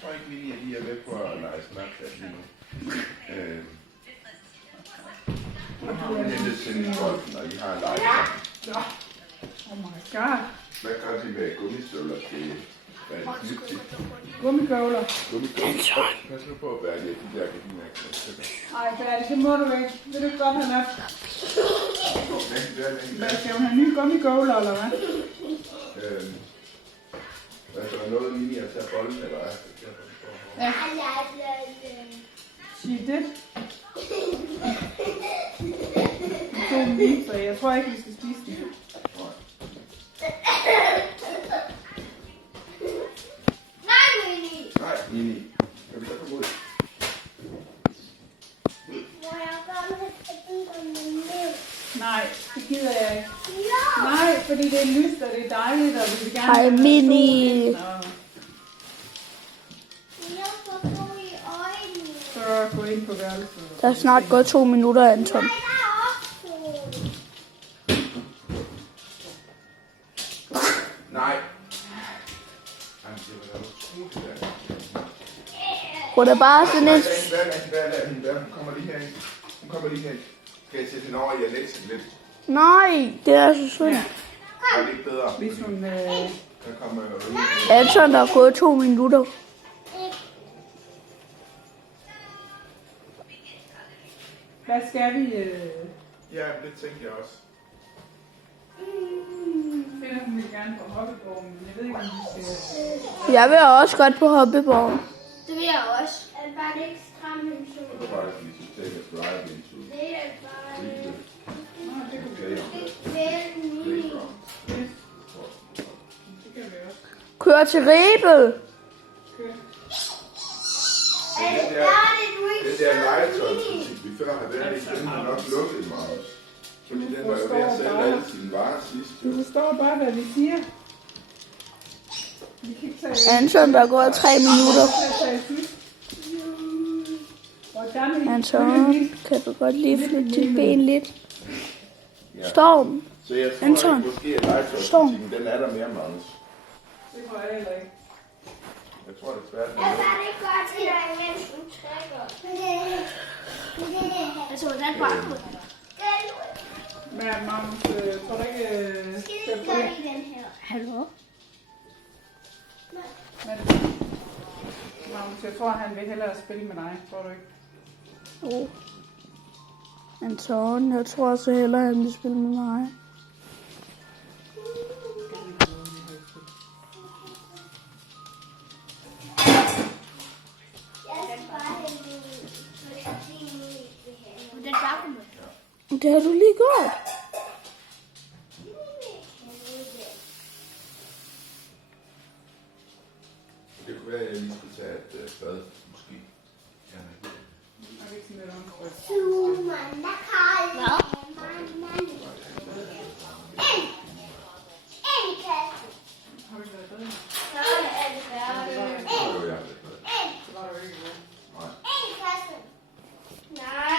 tror ikke lige, at I er med på at lege Snapchat lige nu. Nu har vi hentet til i bolden, og I har en lege. Ja. Oh my god. Hvad gør de med gummistøvler til? Hvad er det nyt til? Gummigøvler. Gummistøvler. Pas nu på at bære det, de der gardiner. Ej, Bertel, det må du ikke. Vil du ikke godt have nat? Hvad, skal hun have nye gummigøvler, eller hvad? Altså, er noget lige at tage bolden, eller hvad? Ja. She did. Vi tog den lige, så jeg tror ikke, vi skal spise den. Nej, Nini. Kan vi så komme ud? Nej, det gider jeg ikke. Nej, fordi det er lyst, og det er dejligt, og vi vil gerne... Hej, Mini. Så gå ind på værelset. Der er snart gået 2 minutter, Anton. Nej. Hun er bare sådan en... Hvad? Hun kommer lige herind. Hun kommer lige herind. Skal jeg sætte hende over i at læse lidt? Nej, det er så synd. Ja. Er det ikke bedre? Hvis hun... Der kommer Anton, der er gået 2 minutter. Hvad skal vi... Ja, det tænker jeg også. Finder hun vil gerne på hoppeborgen, men jeg ved ikke, om vi skal... Jeg vil også godt på hoppeborg. Det vil jeg også. Er bare det ikke stramme en sol? Og så var det, vi skulle tage et drive into. Det er bare... Nå, det kan vi Det er mini. Det kan vi også. Kør til Ribe. Kør. Det der legetøjsbutik, vi før har været i, den har nok lukket meget. Fordi den var jo ved at sælge alle sine varer sidst. Du forstår bare, hvad vi siger. Vi kan ikke tage... Anton, der er gået 3 minutter. Anton, kan du godt lige flytte dit ben lidt? Storm. Så jeg tror, Anton. at måske at legetøjsbutikken, den er der mere, Magnus. Det tror jeg heller ikke. Jeg tror, det er svært. Jeg tager det godt til dig, mens du trækker. Altså, hvordan var det? Men Magnus, tror du ikke... Skal vi gøre det i den her? Hallo? Magnus, jeg tror, han vil hellere spille med dig. Tror du ikke? Oh. Anton, jeg tror så hellere, han vil spille med mig. Hvordan var det? Det har du lige gjort. Det kunne være, at jeg lige skulle tage et bad.